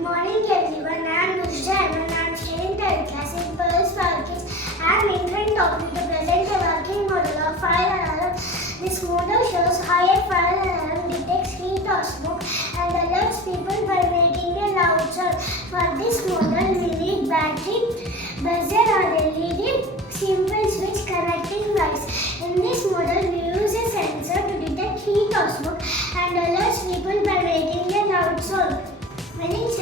Good morning everyone, I am Nushja and I am studying 3rd class in Pearls Parkins. I am in front of you to present a working model of fire alarm. This model shows how a fire alarm detects heat or smoke and alerts people by making a loud sound. For this model we need battery, buzzer or LED, simple switch connecting wires. In this model we use a sensor to detect heat or smoke and alerts people by making a loud sound. When it's